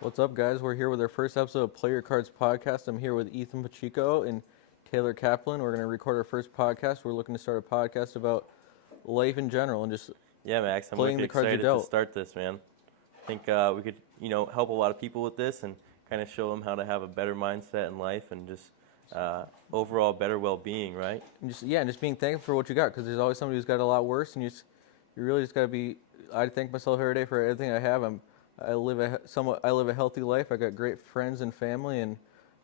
What's up, guys? We're here with our first episode of Play Your Cards podcast. I'm here with Ethan Pacheco and Taylor Kaplan. We're going to record our first podcast. We're looking to start a podcast about life in general and just Max, I'm playing really the cards excited you're dealt. to start this, man. I think we could, help a lot of people with this and kind of show them how to have a better mindset in life and just overall better well-being, right? And just being thankful for what you got, because there's always somebody who's got a lot worse, and you really just got to be. I thank myself every day for everything I have. I live a healthy life. I got great friends and family, and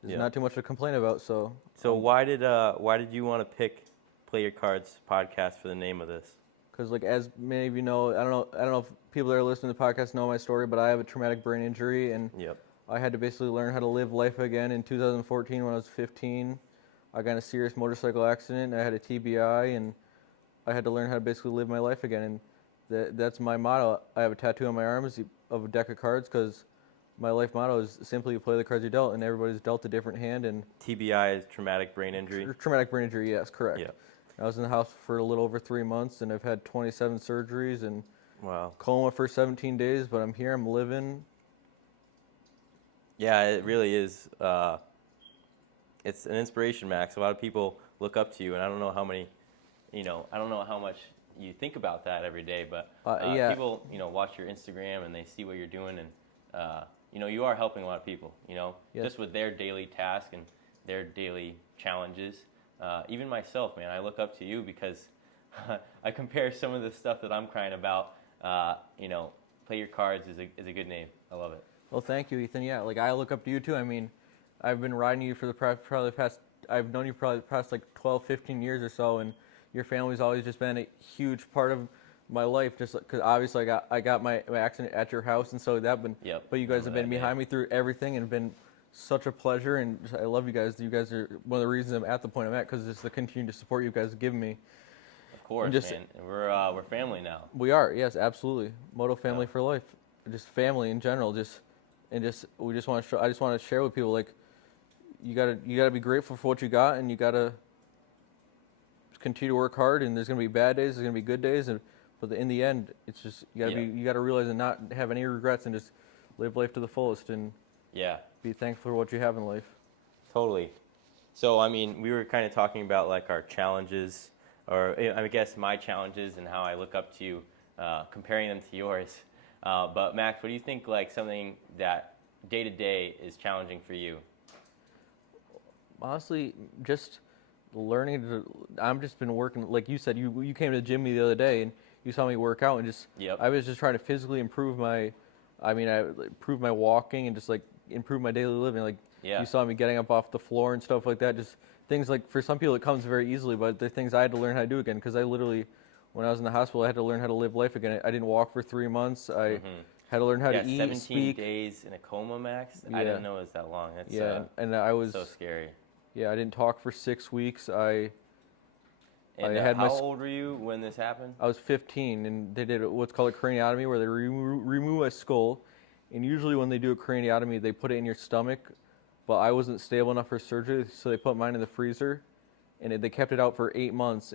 there's not too much to complain about. So why did you want to pick Play Your Cards podcast for the name of this? Because as many of you know, I don't know if people that are listening to the podcast know my story, but I have a traumatic brain injury, and I had to basically learn how to live life again in 2014 when I was 15. I got in a serious motorcycle accident. I had a TBI, and I had to learn how to basically live my life again. And that's my motto. I have a tattoo on my arm of a deck of cards because my life motto is simply play the cards you're dealt, and everybody's dealt a different hand. And TBI is traumatic brain injury? Traumatic brain injury, yes, correct. Yeah. I was in the house for a little over 3 months, and I've had 27 surgeries and coma for 17 days, but I'm here, I'm living. Yeah, it really is. It's an inspiration, Max. A lot of people look up to you, and I don't know how many, I don't know how much you think about that every day, but people, watch your Instagram and they see what you're doing, and you are helping a lot of people, just with their daily task and their daily challenges. Even myself, man, I look up to you because I compare some of the stuff that I'm crying about. Play Your Cards is a good name. I love it. Well, thank you, Ethan. Yeah, I look up to you too. I mean, I've been riding you for I've known you probably the past 12, 15 years or so, and your family's always just been a huge part of my life. Just because obviously I got my accident at your house, and so but you guys have been behind me through everything and been such a pleasure, and I love you guys. You guys are one of the reasons I'm at the point I'm at, because it's the continued support you guys have given me. Of course, man. And we're family now. We are, yes, absolutely. Moto family for life. Just family in general. I just want to share with people, you gotta be grateful for what you got, and you gotta continue to work hard. And there's gonna be bad days, there's gonna be good days, but in the end, it's just you gotta realize and not have any regrets, and just live life to the fullest, and be thankful for what you have in life. Totally. So I mean, we were kind of talking about our challenges, or I guess my challenges and how I look up to you, comparing them to yours. But Max, what do you think something that day to day is challenging for you? Honestly, just learning I've just been working, like you said, you came to the gym the other day and you saw me work out, and I was just trying to physically improve I improved my walking and just improve my daily living. You saw me getting up off the floor and stuff like that. Just things for some people it comes very easily, but they're things I had to learn how to do again, because I literally, when I was in the hospital, I had to learn how to live life again. I didn't walk for 3 months. I had to learn how to eat, 17 speak. days in a coma, Max? I didn't know it was that long. That's and I was so scary. Yeah, I didn't talk for 6 weeks. How old were you when this happened? I was 15, and they did what's called a craniotomy, where they remove my skull. And usually when they do a craniotomy, they put it in your stomach, but I wasn't stable enough for surgery, so they put mine in the freezer, and they kept it out for 8 months,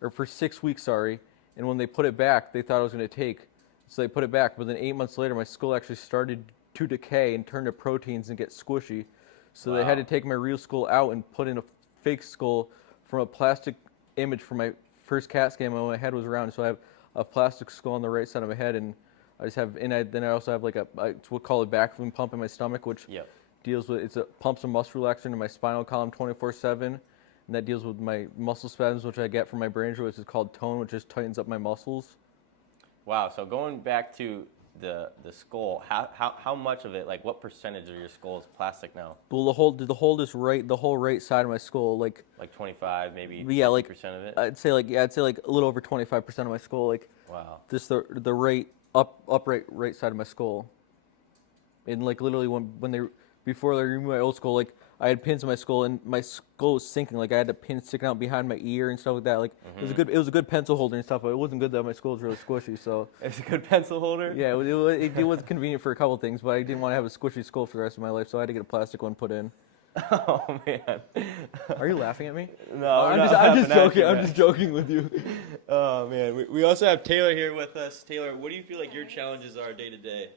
or for 6 weeks, sorry. And when they put it back, they thought it was going to take, so they put it back. But then 8 months later, my skull actually started to decay and turn to proteins and get squishy. So they had to take my real skull out and put in a fake skull from a plastic image from my first CAT scan when my head was round. So I have a plastic skull on the right side of my head, and I just have, then I also have it's what call a vacuum pump in my stomach, which deals with, pumps a muscle relaxer into my spinal column 24/7, and that deals with my muscle spasms, which I get from my brain injury, which is called tone, which just tightens up my muscles. Wow. So going back to the skull, how much of it, what percentage of your skull is plastic now? Well, the whole right side of my skull, like 25, maybe 50% of it. I'd say a little over 25% of my skull, wow. Just the upright right side of my skull, and literally before they removed my old skull, I had pins in my skull, and my skull was sinking. I had the pins sticking out behind my ear and stuff like that. It was a good pencil holder and stuff, but it wasn't good that my skull was really squishy. So it's a good pencil holder. Yeah, it was convenient for a couple things, but I didn't want to have a squishy skull for the rest of my life, so I had to get a plastic one put in. Oh man, are you laughing at me? No, I'm just joking. I'm just joking with you. Oh man, we also have Taylor here with us. Taylor, what do you feel like your challenges are day to day?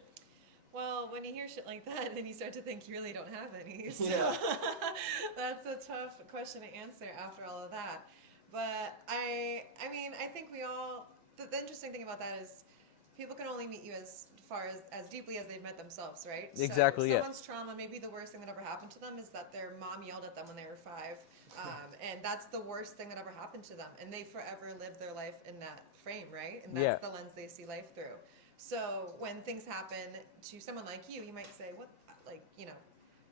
Well, Well, when you hear shit like that, then you start to think you really don't have any. So Yeah. that's a tough question to answer after all of that. But I mean, I think we all, the interesting thing about that is people can only meet you as far as deeply as they've met themselves, right? Exactly, So yeah. someone's trauma, maybe the worst thing that ever happened to them is that their mom yelled at them when they were 5. And that's the worst thing that ever happened to them. And they forever live their life in that frame, right? And that's the lens they see life through. So when things happen to someone like you might say, what, like, you know,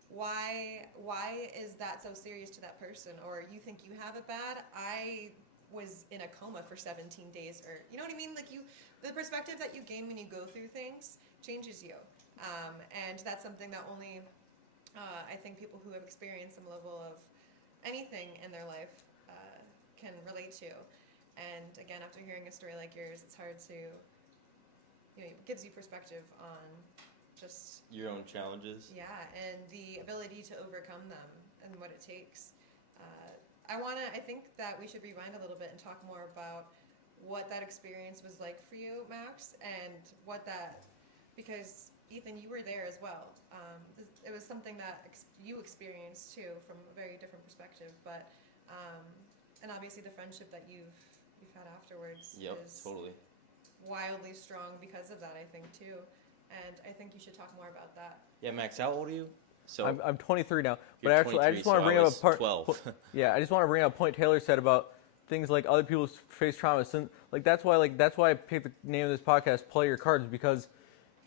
why is that so serious to that person? Or you think you have it bad? I was in a coma for 17 days, or, you know what I mean? Like, the perspective that you gain when you go through things changes you. And that's something that only, I think people who have experienced some level of anything in their life can relate to. And again, after hearing a story like yours, it's hard to, you know, it gives you perspective on just your own challenges. Yeah, and the ability to overcome them and what it takes. I think that we should rewind a little bit and talk more about what that experience was like for you, Max, and what that, because Ethan, you were there as well. It was something that you experienced too from a very different perspective, but and obviously the friendship that you've had afterwards is totally wildly strong because of that, I think too. And I think you should talk more about that. Yeah, Max, how old are you? So I'm 23 now, but you're actually, I 23, just want to so bring I up was a part. 12. Yeah, I just want to bring up a point Taylor said about things like other people face trauma. So, that's why I picked the name of this podcast, "Play Your Cards," because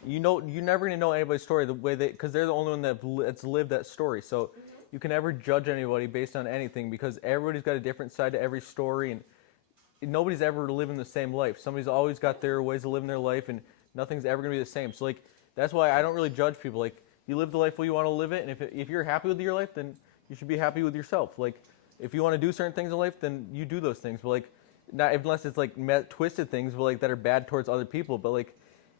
you're never gonna know anybody's story the way because they're the only one that's lived that story. So you can never judge anybody based on anything because everybody's got a different side to every story, and nobody's ever living the same life. Somebody's always got their ways of living their life, and nothing's ever gonna be the same. So that's why I don't really judge people. Like, you live the life where you want to live it, and if you're happy with your life, then you should be happy with yourself. Like, if you want to do certain things in life, then you do those things. But not unless it's twisted things, but that are bad towards other people. But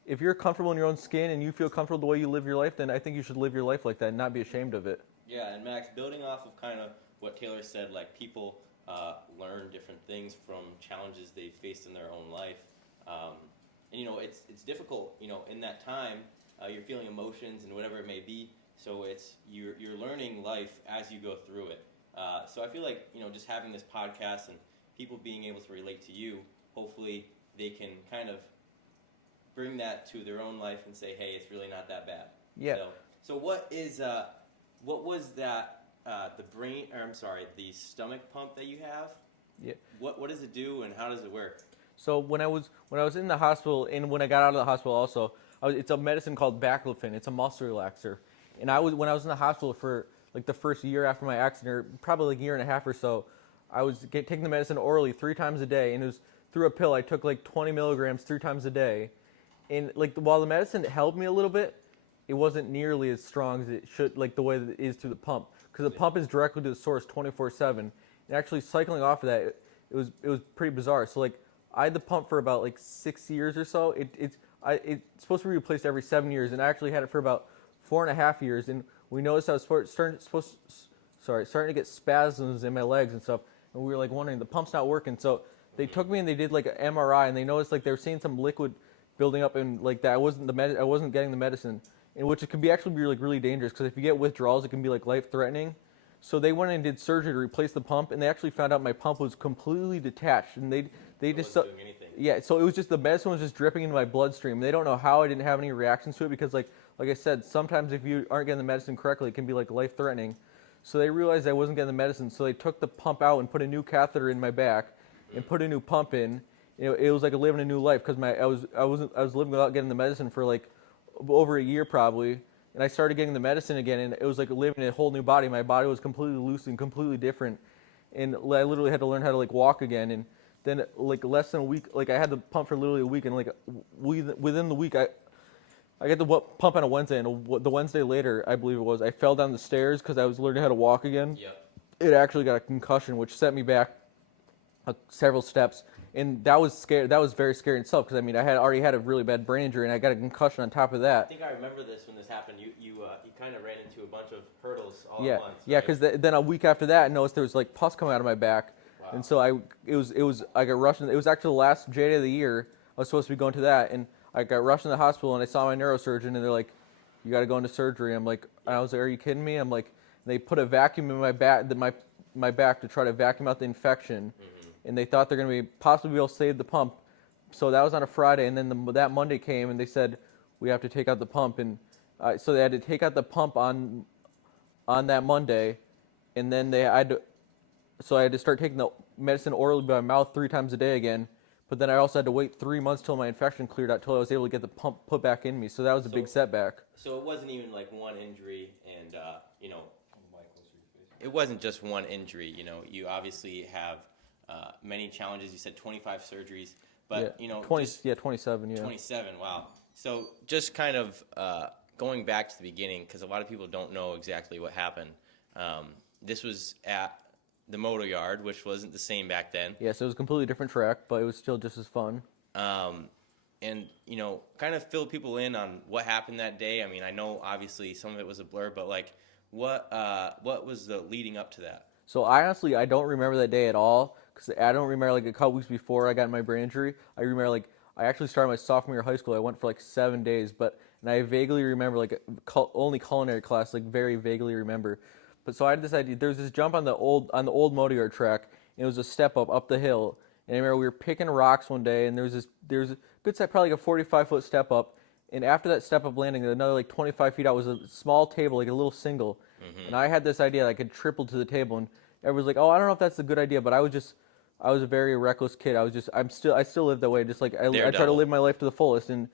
if you're comfortable in your own skin and you feel comfortable the way you live your life, then I think you should live your life like that and not be ashamed of it. Yeah, and Max, building off of kind of what Taylor said, people learn different things from challenges they faced in their own life. And it's difficult, in that time. You're feeling emotions and whatever it may be, so you're learning life as you go through it. So I feel like just having this podcast and people being able to relate to you, hopefully they can kind of bring that to their own life and say, hey, it's really not that bad. Yeah. So what was that the stomach pump that you have? Yeah. What does it do and how does it work? So when I was in the hospital and when I got out of the hospital also, it's a medicine called baclofen. It's a muscle relaxer. And when I was in the hospital for the first year after my accident, or probably a year and a half or so, I was taking the medicine orally 3 times a day, and it was through a pill. I took 20 milligrams 3 times a day. And while the medicine helped me a little bit, it wasn't nearly as strong as it should, the way that it is through the pump. Because the pump is directly to the source 24/7. And actually cycling off of that, it was pretty bizarre. So I had the pump for about 6 years or so. It's supposed to be replaced every 7 years, and I actually had it for about 4.5 years. And we noticed I was starting to get spasms in my legs and stuff. And we were wondering, the pump's not working. So they took me and they did an MRI, and they noticed they were seeing some liquid building up in that. I wasn't getting the medicine, in which it can be really dangerous because if you get withdrawals, it can be life threatening. So they went and did surgery to replace the pump, and they actually found out my pump was completely detached, and they just doing anything. Yeah, so it was just the medicine was just dripping into my bloodstream. They don't know how I didn't have any reactions to it because like I said, sometimes if you aren't getting the medicine correctly, it can be life threatening. So they realized I wasn't getting the medicine, so they took the pump out and put a new catheter in my back and put a new pump in. It was like living a new life because I was living without getting the medicine for over a year probably. And I started getting the medicine again, and it was like living in a whole new body. My body was completely loose and completely different, and I literally had to learn how to walk again. And then less than a week, I had the pump for literally a week, and within the week I got the pump on a Wednesday, and the Wednesday later, I believe it was, I fell down the stairs because I was learning how to walk again. Yep. It actually got a concussion, which set me back several steps. And that was scary. That was very scary in itself because I had already had a really bad brain injury, and I got a concussion on top of that. I think I remember this when this happened. You kind of ran into a bunch of hurdles all Yeah, at once. yeah. Right? Because then a week after that, I noticed there was pus coming out of my back, Wow. and so I got rushed. It was actually the last J day of the year. I was supposed to be going to that, and I got rushed in the hospital, and I saw my neurosurgeon, and they're like, you got to go into surgery. I'm like, I was like, are you kidding me? I'm like, they put a vacuum in my back, my back to try to vacuum out the infection, and they thought they're going to possibly be able to save the pump. So that was on a Friday, and then that Monday came, and they said we have to take out the pump, and so they had to take out the pump on that Monday, and then so I had to start taking the medicine orally by mouth 3 times a day again. But then I also had to wait 3 months till my infection cleared out, till I was able to get the pump put back in me. So that was a big setback. So it wasn't even like one injury, and it wasn't just one injury. You obviously have many challenges. You said 25 surgeries, but 27. Yeah, 27. Wow. So just kind of going back to the beginning, because a lot of people don't know exactly what happened. This was at the motor yard, which wasn't the same back then. Yes, it was a completely different track, but it was still just as fun. And, kind of fill people in on what happened that day. I mean, I know obviously some of it was a blur, but like what was the leading up to that? So I don't remember that day at all, because I don't remember like a couple weeks before I got my brain injury. I remember like I actually started my sophomore year of high school. I went for like 7 days, and I vaguely remember like only culinary class, like very vaguely remember. But so I had this idea. There was this jump on the old motor yard track, and it was a step up the hill. And I remember we were picking rocks one day, and there was a good step, probably like a 45-foot step up. And after that step up landing, another like 25 feet out was a small table, like a little single. And I had this idea that I could triple to the table, and everyone's like, "Oh, I don't know if that's a good idea," but I was a very reckless kid. I still live that way. Just like I try to live my life to the fullest, and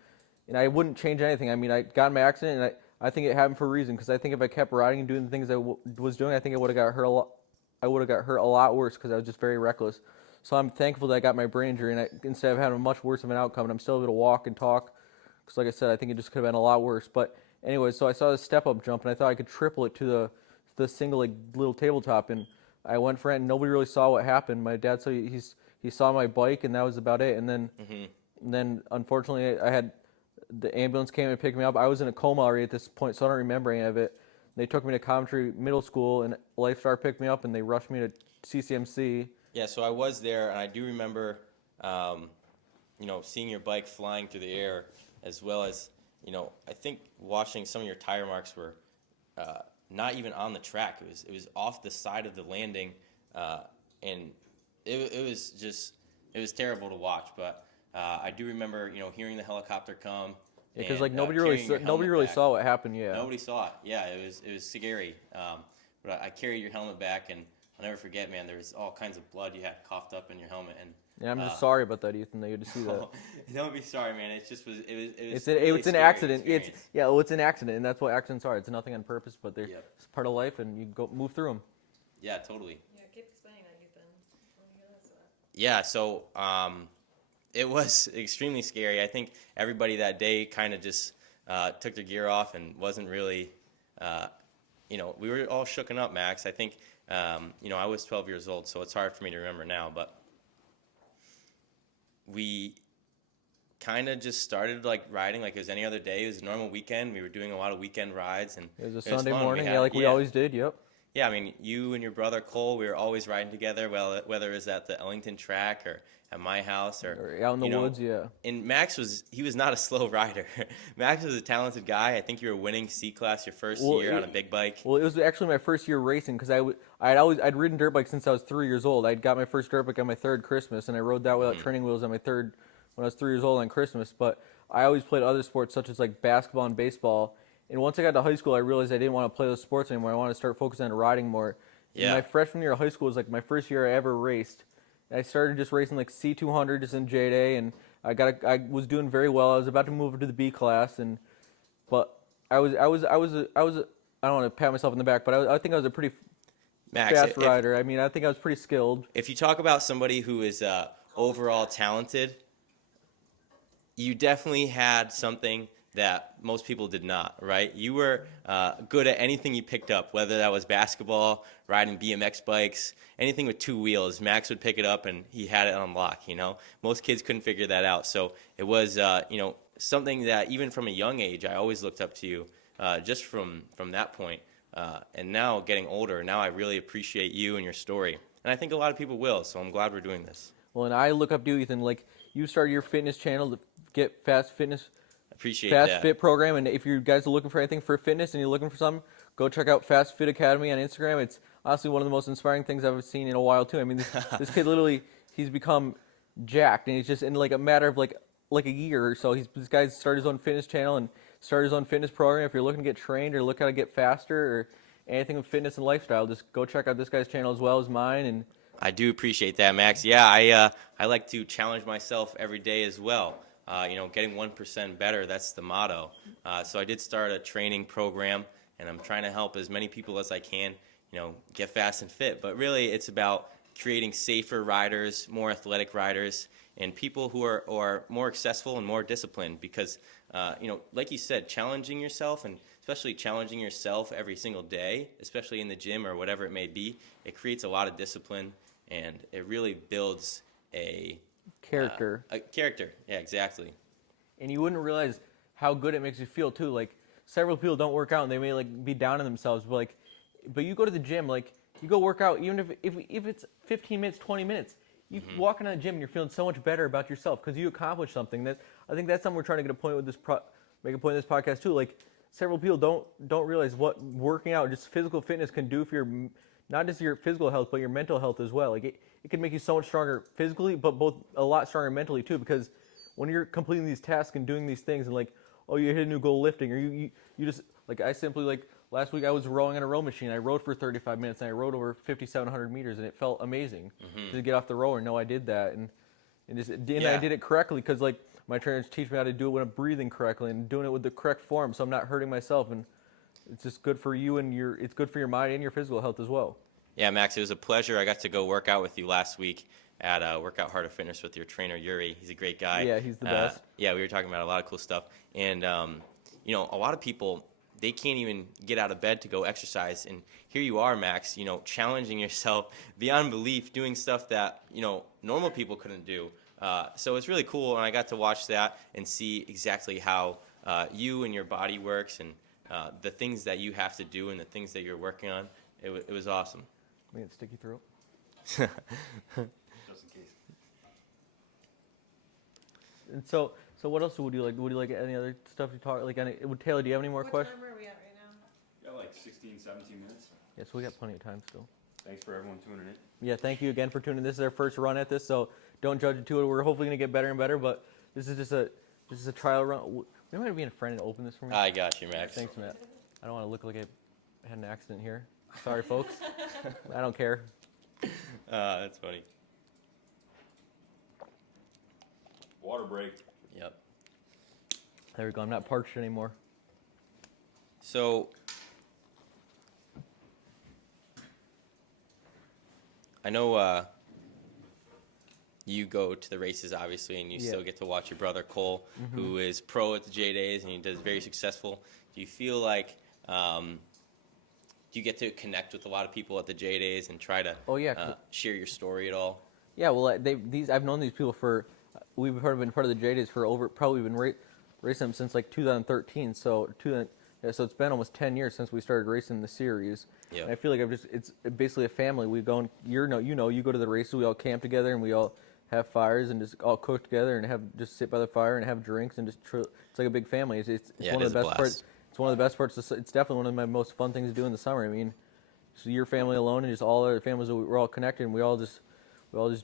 I wouldn't change anything. I mean, I got in my accident, and I think it happened for a reason, because I think if I kept riding and doing the things I was doing, I think I would have got hurt a lot. I would have got hurt a lot worse, because I was just very reckless. So I'm thankful that I got my brain injury, and instead of having a much worse of an outcome, and I'm still able to walk and talk. Because like I said, I think it just could have been a lot worse. But anyway, so I saw this step up jump, and I thought I could triple it to the single like little tabletop, and I went for it, and nobody really saw what happened. My dad saw he saw my bike, and that was about it. And then unfortunately I had. The ambulance came and picked me up. I was in a coma already at this point, so I don't remember any of it. They took me to Coventry Middle School, and Lifestar picked me up, and they rushed me to CCMC. Yeah, so I was there, and I do remember, seeing your bike flying through the air, as well as, I think watching some of your tire marks were not even on the track. It was off the side of the landing, and it was terrible to watch, but. I do remember, hearing the helicopter come. Yeah, because like nobody really saw what happened. Yeah, nobody saw it. Yeah, it was scary. But I carried your helmet back, and I'll never forget, man. There was all kinds of blood you had coughed up in your helmet, and yeah, I'm just sorry about that, Ethan. That you had to see that. Don't be sorry, man. It was it's really an accident. Experience. It's an accident, and that's what accidents are. It's nothing on purpose, but it's part of life, and you move through them. Yeah, totally. Yeah, keep explaining that, Ethan. Yeah, so it was extremely scary. I think everybody that day kind of just took their gear off and wasn't really, we were all shooken up, Max. I think, I was 12 years old, so it's hard for me to remember now, but we kind of just started like riding like it was any other day. It was a normal weekend. We were doing a lot of weekend rides, and it was a Sunday morning, we always did. Yep. Yeah, I mean, you and your brother Cole, we were always riding together, whether it was at the Ellington track or at my house or out in the woods, yeah. And Max was not a slow rider. Max was a talented guy. I think you were winning C-Class your first year on a big bike. Well, it was actually my first year racing, because I'd ridden dirt bikes since I was 3 years old. I'd got my first dirt bike on my third Christmas, and I rode that without training wheels on my third when I was 3 years old on Christmas. But I always played other sports such as like basketball and baseball. And once I got to high school, I realized I didn't want to play those sports anymore. I wanted to start focusing on riding more. Yeah. And my freshman year of high school was like my first year I ever raced. And I started just racing like C200 just in J-Day, and I was doing very well. I was about to move to the B class, but I don't want to pat myself in the back, but I think I was a pretty fast rider. I mean, I think I was pretty skilled. If you talk about somebody who is overall talented, you definitely had something that most people did not, right? You were good at anything you picked up, whether that was basketball, riding BMX bikes, anything with two wheels. Max would pick it up and he had it on lock, Most kids couldn't figure that out. So it was, something that even from a young age, I always looked up to you just from that point. And now getting older, now I really appreciate you and your story. And I think a lot of people will, so I'm glad we're doing this. Well, and I look up to you, Ethan. Like, you started your fitness channel to get fast fitness Appreciate Fast that. Fit program. And if you guys are looking for anything for fitness and you're looking for something, go check out Fast Fit Academy on Instagram. It's honestly one of the most inspiring things I've seen in a while too. I mean, this kid literally, he's become jacked, and he's just in like a matter of like a year or so. This guy's started his own fitness channel and started his own fitness program. If you're looking to get trained or look how to get faster or anything with fitness and lifestyle, just go check out this guy's channel as well as mine. And I do appreciate that, Max. Yeah, I like to challenge myself every day as well. Getting 1% better, that's the motto. So I did start a training program, and I'm trying to help as many people as I can, get fast and fit. But really, it's about creating safer riders, more athletic riders, and people who are more accessible and more disciplined. Because, like you said, challenging yourself, and especially challenging yourself every single day, especially in the gym or whatever it may be, it creates a lot of discipline, and it really builds a character. A character, yeah, exactly. And you wouldn't realize how good it makes you feel too. Like several people don't work out and they may like be down on themselves, but you go to the gym, like you go work out, even if it's 15 minutes, 20 minutes, you walk into the gym and you're feeling so much better about yourself because you accomplished something. That I think that's something we're trying to get a point with make a point in this podcast too. Like several people don't realize what working out, just physical fitness, can do for your, not just your physical health, but your mental health as well. Like it can make you so much stronger physically, but a lot stronger mentally too. Because when you're completing these tasks and doing these things, and like, oh, you hit a new goal lifting, or you just like, I simply, like last week I was rowing on a row machine. I rowed for 35 minutes and I rowed over 5,700 meters, and it felt amazing to get off the rower and know I did that, and I did it correctly, because like my trainers teach me how to do it when I'm breathing correctly and doing it with the correct form, so I'm not hurting myself, and it's just good for you and it's good for your mind and your physical health as well. Yeah, Max, it was a pleasure. I got to go work out with you last week at Workout Harder Fitness with your trainer, Yuri. He's a great guy. Yeah, he's the best. Yeah, we were talking about a lot of cool stuff. And, a lot of people, they can't even get out of bed to go exercise. And here you are, Max, challenging yourself beyond belief, doing stuff that, normal people couldn't do. So it's really cool, and I got to watch that and see exactly how you and your body works, and the things that you have to do and the things that you're working on. It was awesome. We had sticky throat. Just in case. And so what else would you like? Would you like any other stuff to talk? Like, Taylor, do you have any more questions? What time are we at right now? Yeah, like 16, 17 minutes. Yeah, so we got plenty of time still. Thanks for everyone tuning in. Yeah, thank you again for tuning in. This is our first run at this, so don't judge it too. We're hopefully going to get better and better, but this is a trial run. You might be a friend and open this for me. I got you, Max. Thanks, Matt. I don't want to look like I had an accident here. Sorry, folks. I don't care. That's funny. Water break. Yep. There we go. I'm not parched anymore. So, I know you go to the races, obviously, and you still get to watch your brother Cole, who is pro at the J-Days, and he does very successful. Do you feel like do you get to connect with a lot of people at the J-Days and try to share your story at all? Yeah, well, I've known these people for, we've been part of the J-Days for probably been racing them since like 2013. So it's been almost 10 years since we started racing the series. Yep. And I feel like it's basically a family. We go and you go to the races, we all camp together and we all have fires and just all cook together and just sit by the fire and have drinks and it's like a big family. It's one of the best parts. It's one of the best parts. It's definitely one of my most fun things to do in the summer. I mean, so your family alone and just all other families, we're all connected, and we all just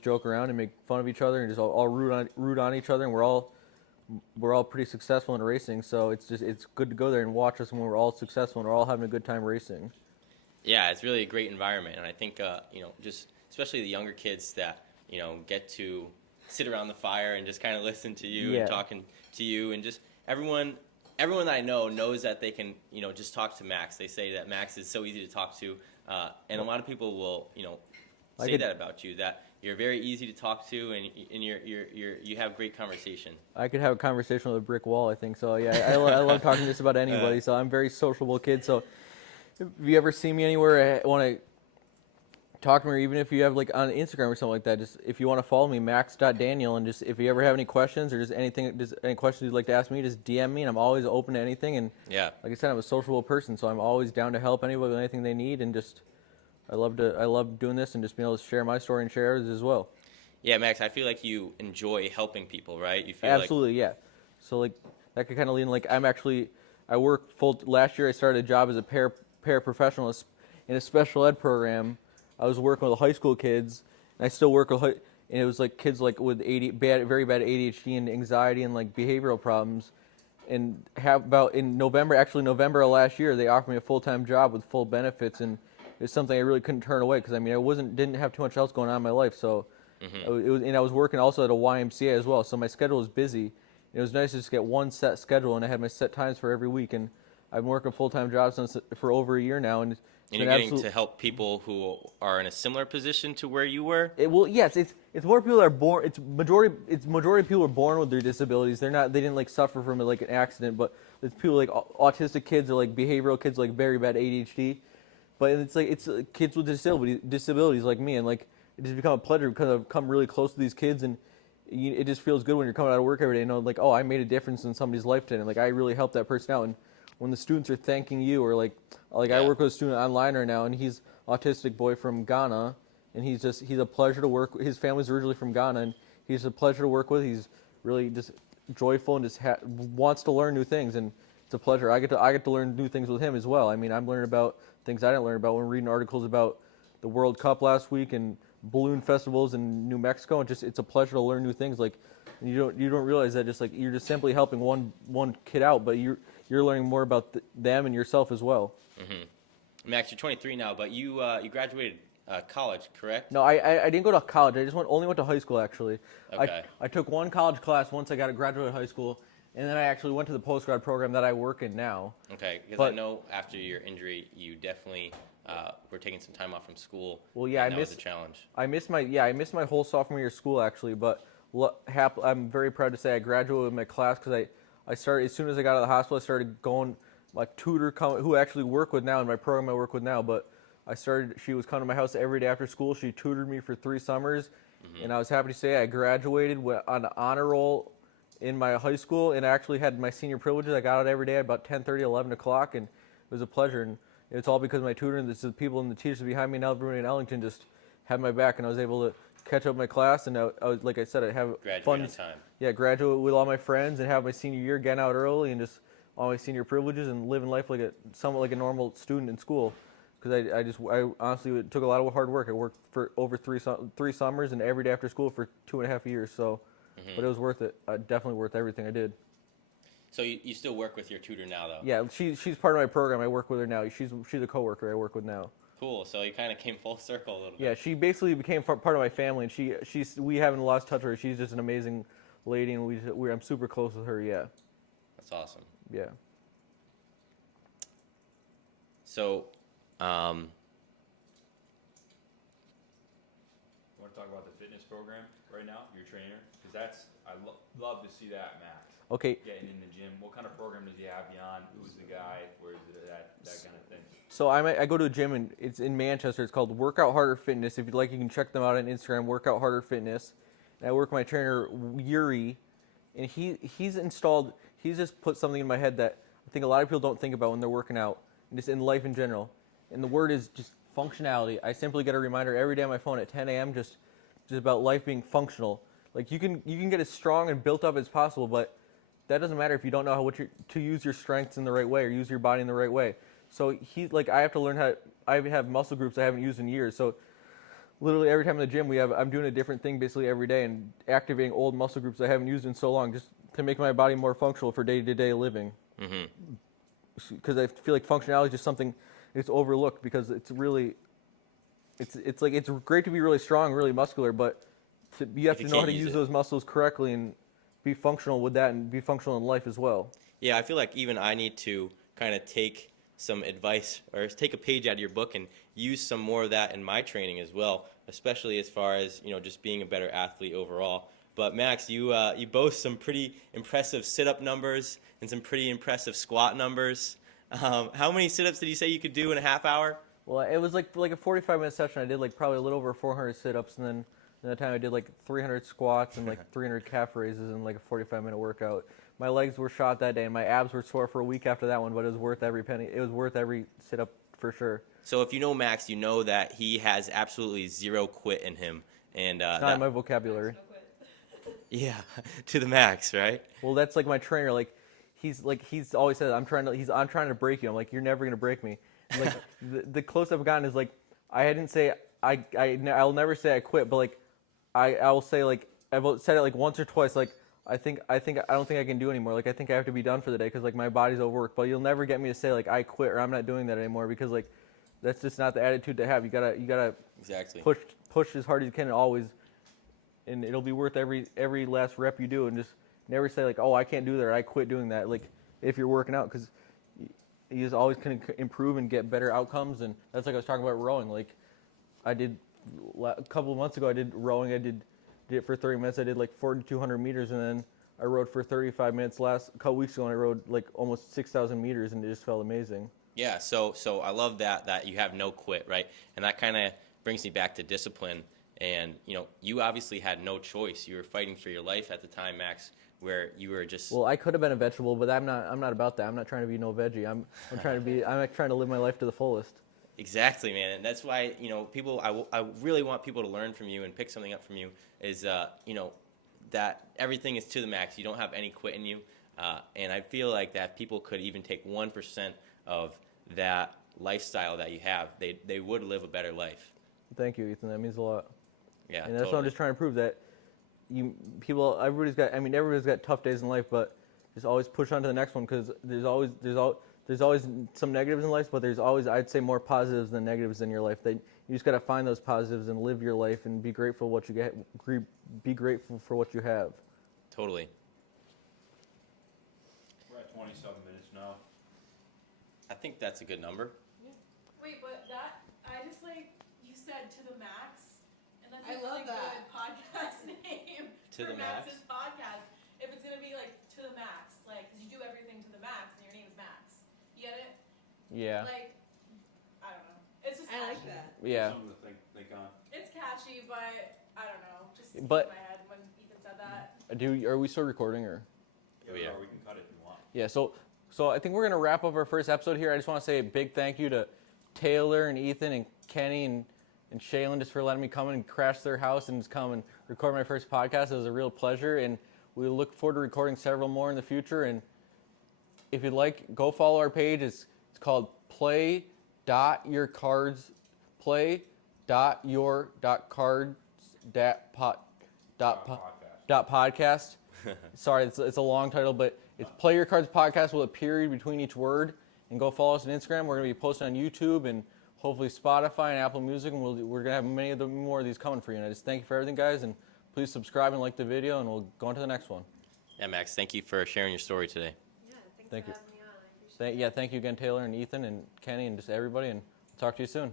joke around and make fun of each other and just all root on each other, and we're all pretty successful in racing. So it's good to go there and watch us when we're all successful and we're all having a good time racing. Yeah, it's really a great environment, and I think just especially the younger kids that get to sit around the fire and just kind of listen to you and talking to you, and just everyone that I know knows that they can, just talk to Max. They say that Max is so easy to talk to, and a lot of people will, say that about you, that you're very easy to talk to, and you have great conversation. I could have a conversation with a brick wall, I think. So yeah, I love talking just about anybody. So I'm a very sociable kid. So if you ever see me anywhere, I want to talk to me, or even if you have like on Instagram or something like that, just if you want to follow me, max.daniel, and just if you ever have any questions or just any questions you'd like to ask me, just DM me, and I'm always open to anything. And yeah, like I said, I'm a sociable person, so I'm always down to help anybody with anything they need, and just I love doing this and just being able to share my story and share others as well. Yeah, Max, I feel like you enjoy helping people, right? You feel absolutely, yeah. So like that could kind of lead in, like, last year I started a job as a paraprofessional in a special ed program. I was working with high school kids, and I still work with, and it was like kids like with very bad ADHD and anxiety and like behavioral problems. And in November of last year, they offered me a full-time job with full benefits, and it's something I really couldn't turn away because I mean didn't have too much else going on in my life. So and I was working also at a YMCA as well, so my schedule was busy. It was nice to just get one set schedule, and I had my set times for every week. And I've been working full-time jobs for over a year now, and you're getting to help people who are in a similar position to where you were. Yes, it's more people that are born. It's majority of people are born with their disabilities. They didn't like suffer from it like an accident, but it's people like autistic kids or like behavioral kids like very bad ADHD. But it's kids with disabilities like me, and like it just become a pleasure because I've come really close to these kids, and it just feels good when you're coming out of work every day and know like, oh, I made a difference in somebody's life today, and like I really helped that person out. And when the students are thanking you, or like I work with a student online right now, and he's autistic boy from Ghana, and he's a pleasure to work with. His family's originally from Ghana, and he's a pleasure to work with. He's really just joyful and just wants to learn new things, and it's a pleasure. I get to learn new things with him as well. I mean, I'm learning about things I didn't learn about when reading articles about the World Cup last week and balloon festivals in New Mexico. And it's a pleasure to learn new things. Like you don't realize that just like you're just simply helping one kid out, but you're learning more about them and yourself as well. Mm-hmm. Max, you're 23 now, but you graduated college, correct? No, I didn't go to college. I just only went to high school, actually. Okay. I took one college class once I got to graduate high school, and then I actually went to the postgrad program that I work in now. Okay, because I know after your injury, you definitely were taking some time off from school. Well, yeah, that was a challenge. I missed my whole sophomore year of school, actually, but I'm very proud to say I graduated with my class because I started, as soon as I got out of the hospital, I started going, my tutor, who I actually work with now in my program I work with now, but she was coming to my house every day after school. She tutored me for 3 summers, and I was happy to say I graduated on an honor roll in my high school, and I actually had my senior privileges. I got out every day at about 10:30, 11 o'clock, and it was a pleasure. And it's all because of my tutor, and the people and the teachers behind me now, everybody in Ellington, just had my back, and I was able to catch up my class, and I was, like I said, I have fun. On time. Yeah, graduate with all my friends and have my senior year, getting out early, and just all my senior privileges and living life somewhat like a normal student in school. Because I honestly, it took a lot of hard work. I worked for over 3 summers and every day after school for 2.5 years. So, but it was worth it. Definitely worth everything I did. So you still work with your tutor now, though? Yeah, she's part of my program. I work with her now. She's a coworker I work with now. Cool. So you kind of came full circle a little bit. Yeah, she basically became part of my family, and we haven't lost touch with her. She's just an amazing lady, and I'm super close with her. Yeah. That's awesome. Yeah. So. You want to talk about the fitness program right now, your trainer? Because I love to see that, Max. Okay. Getting in the gym. What kind of program does he have you on? Who's the guy? Where is it at? That kind of thing. So I go to a gym, and it's in Manchester. It's called Workout Harder Fitness. If you'd like, you can check them out on Instagram, Workout Harder Fitness. And I work with my trainer, Yuri, and he's just put something in my head that I think a lot of people don't think about when they're working out, and just in life in general. And the word is just functionality. I simply get a reminder every day on my phone at 10 a.m. just about life being functional. Like you can get as strong and built up as possible, but that doesn't matter if you don't know how to use your strengths in the right way or use your body in the right way. So I have to learn I have muscle groups I haven't used in years. So literally every time in the gym I'm doing a different thing basically every day and activating old muscle groups I haven't used in so long just to make my body more functional for day-to-day living. Because I feel like functionality is just something it's overlooked because it's really, it's great to be really strong, really muscular, but you have to know how to use those muscles correctly and be functional with that and be functional in life as well. Yeah, I feel like even I need to kind of take some advice or take a page out of your book and use some more of that in my training as well, especially as far as, just being a better athlete overall. But Max, you boast some pretty impressive sit-up numbers and some pretty impressive squat numbers. How many sit-ups did you say you could do in a half hour? Well, it was like a 45-minute session. I did probably a little over 400 sit-ups, and then in that time I did 300 squats and 300 calf raises in a 45-minute workout. My legs were shot that day, and my abs were sore for a week after that one, but it was worth every penny. It was worth every sit-up for sure. So if you know Max, you know that he has absolutely zero quit in him, and it's not in my vocabulary. Yeah, to the max, right? Well, that's my trainer. he's always said, I'm trying to break you. I'm like, you're never gonna break me. And like the closest I've gotten is like, I didn't say I'll never say I quit, but like I will say like I've said it like once or twice, like I don't think I can do anymore. Like I think I have to be done for the day because like my body's overworked. But you'll never get me to say like I quit or I'm not doing that anymore because like that's just not the attitude to have. You gotta Exactly. push as hard as you can always, and it'll be worth every last rep you do. And just never say like, oh, I can't do that or I quit doing that. Like if you're working out, because you just always can improve and get better outcomes. And that's like I was talking about rowing. Like I did a couple of months ago, I did rowing. I did it for 30 minutes. I did like 4,200 meters, and then I rowed for 35 minutes a couple weeks ago, and I rowed like almost 6,000 meters, and it just felt amazing. Yeah, so I love that you have no quit, right? And that kind of brings me back to discipline. And you obviously had no choice. You were fighting for your life at the time, Max, where you were just. Well, I could have been a vegetable, but I'm not about that. I'm not trying to be no veggie. I'm trying to live my life to the fullest. Exactly, man. And that's why, people, I really want people to learn from you and pick something up from you is, that everything is to the max. You don't have any quit in you. And I feel like that if people could even take 1% of that lifestyle that you have, they would live a better life. Thank you, Ethan. That means a lot. Yeah, and that's totally. what I'm just trying to prove, that everybody's got tough days in life, but just always push on to the next one, because there's always some negatives in life, but there's always, I'd say, more positives than negatives in your life. You just got to find those positives and live your life and be grateful for what you get. Be grateful for what you have. Totally. We're at 27 minutes now. I think that's a good number. Yeah. Wait, but I just you said to the max, and that's I a love really that. good podcast name To for the max? Max's podcast. If it's gonna be to the max, because you do everything to the max, and your name is Max. You get it? Yeah. I don't know. It's just I like catchy. that. Yeah. Something to think on. It's catchy, but I don't know. Just in But- my head when Ethan said that. Are we still recording or? Oh, yeah. Or we can cut it if you want. Yeah. So I think we're gonna wrap up our first episode here. I just want to say a big thank you to Taylor and Ethan and Kenny and Shaylin just for letting me come in and crash their house and just come and record my first podcast. It was a real pleasure, and we look forward to recording several more in the future. And if you'd like, go follow our page. It's called play.yourcards. Podcast. Sorry, it's a long title, but it's Play Your Cards Podcast with a period between each word. And go follow us on Instagram. We're going to be posting on YouTube and hopefully Spotify and Apple Music, and we're going to have many more of these coming for you. And I just thank you for everything, guys, and please subscribe and like the video, and we'll go on to the next one. Yeah, Max, thank you for sharing your story today. Yeah, thanks Thank for you. having me on. I appreciate it. Thank you again, Taylor and Ethan and Kenny and just everybody, and talk to you soon.